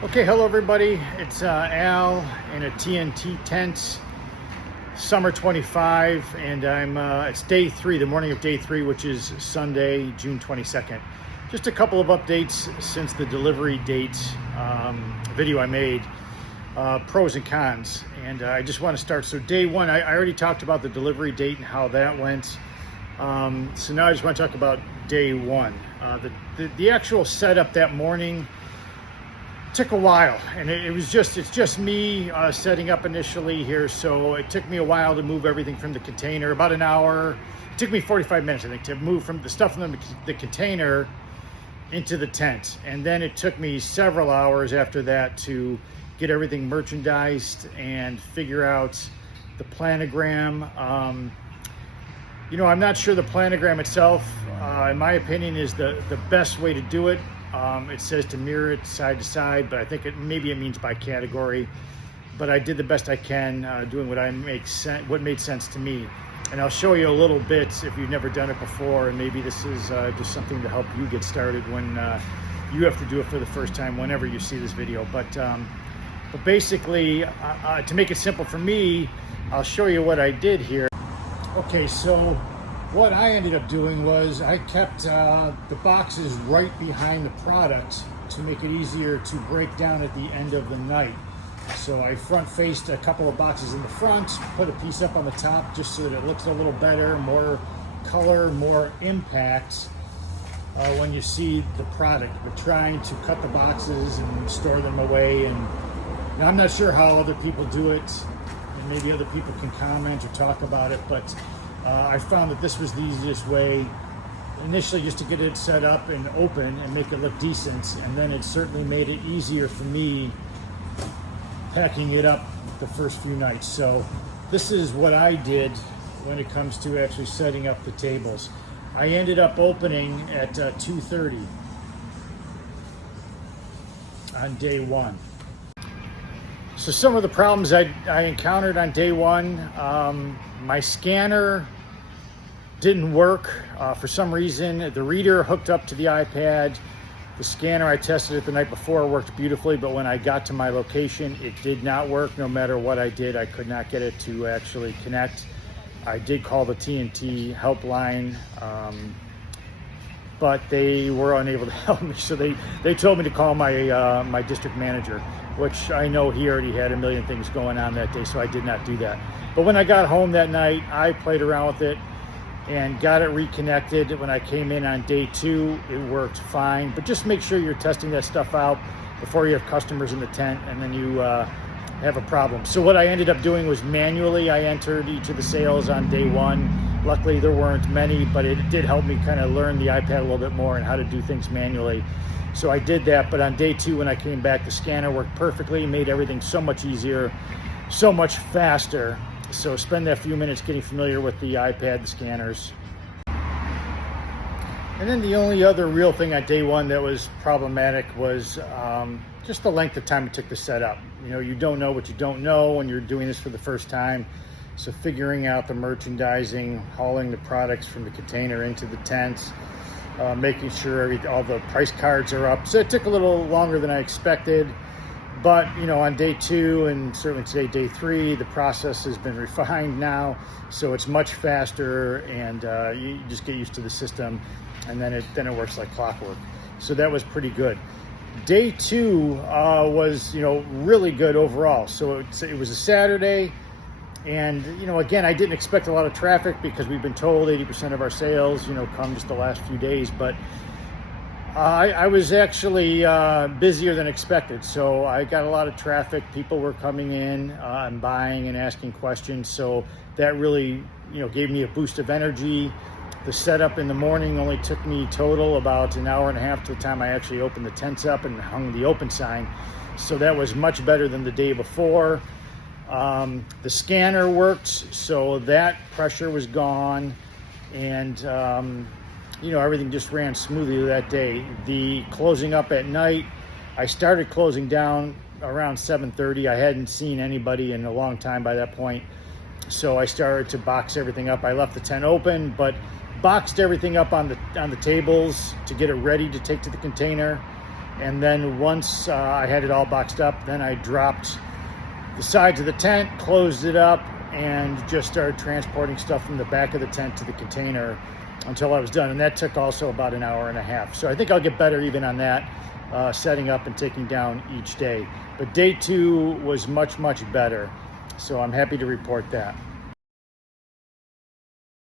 Okay, hello everybody. It's Al in a TNT tent, summer 25, and it's day 3, the morning of day 3, which is Sunday, June 22nd. Just a couple of updates since the delivery date video I made, pros and cons, and I just want to start. So day 1, I already talked about the delivery date and how that went. So now I just want to talk about day 1. The actual setup that morning took a while, and it's just me setting up initially here, so it took me a while to move everything from the container, about an hour. It took me 45 minutes, I think, to move from the stuff from the container into the tent, and then it took me several hours after that to get everything merchandised and figure out the planogram. I'm not sure the planogram itself, in my opinion, is the best way to do it. It says to mirror it side to side, but I think maybe it means by category. But I did the best I can, doing what made sense to me. And I'll show you a little bit if you've never done it before, and maybe this is just something to help you get started when you have to do it for the first time, whenever you see this video. But basically, to make it simple for me, I'll show you what I did here. Okay, so what I ended up doing was I kept the boxes right behind the product to make it easier to break down at the end of the night. So I front faced a couple of boxes in the front, put a piece up on the top just so that it looks a little better, more color, more impact when you see the product. We're trying to cut the boxes and store them away, and I'm not sure how other people do it, and maybe other people can comment or talk about it, but I found that this was the easiest way initially, just to get it set up and open and make it look decent, and then it certainly made it easier for me packing it up the first few nights. So this is what I did when it comes to actually setting up the tables. I ended up opening at 2:30 on day 1. So some of the problems I encountered on day 1, my scanner didn't work for some reason. The reader hooked up to the iPad. The scanner, I tested it the night before, worked beautifully, but when I got to my location, it did not work. No matter what I did, I could not get it to actually connect. I did call the TNT helpline, but they were unable to help me. So they told me to call my district manager, which I know he already had a million things going on that day, so I did not do that. But when I got home that night, I played around with it and got it reconnected. When I came in on day 2, it worked fine. But just make sure you're testing that stuff out before you have customers in the tent, and then you have a problem. So what I ended up doing was manually I entered each of the sales on day 1. Luckily there weren't many, but it did help me kind of learn the iPad a little bit more and how to do things manually. So I did that, but on day 2 when I came back, the scanner worked perfectly, made everything so much easier, so much faster. So spend that few minutes getting familiar with the iPad, the scanners. And then the only other real thing on day 1 that was problematic was just the length of time it took to set up. You don't know what you don't know when you're doing this for the first time. So figuring out the merchandising, hauling the products from the container into the tent, making sure all the price cards are up. So it took a little longer than I expected. But, on day 2 and certainly today, day 3, the process has been refined now. So it's much faster, and you just get used to the system, and then it works like clockwork. So that was pretty good. Day 2 was, really good overall. So it was a Saturday, and, again, I didn't expect a lot of traffic because we've been told 80% of our sales, come just the last few days. But I was actually busier than expected, so I got a lot of traffic. People were coming in and buying and asking questions, so that really, gave me a boost of energy. The setup in the morning only took me total about an hour and a half to the time I actually opened the tents up and hung the open sign, so that was much better than the day before. The scanner worked, so that pressure was gone, and everything just ran smoothly that day. The closing up at night, I started closing down around 7:30. I hadn't seen anybody in a long time by that point, so I started to box everything up. I left the tent open, but boxed everything up on the tables to get it ready to take to the container. And then once I had it all boxed up, then I dropped the sides of the tent, closed it up, and just started transporting stuff from the back of the tent to the container until I was done. And that took also about an hour and a half. So I think I'll get better even on that, setting up and taking down each day. But day 2 was much, much better. So I'm happy to report that.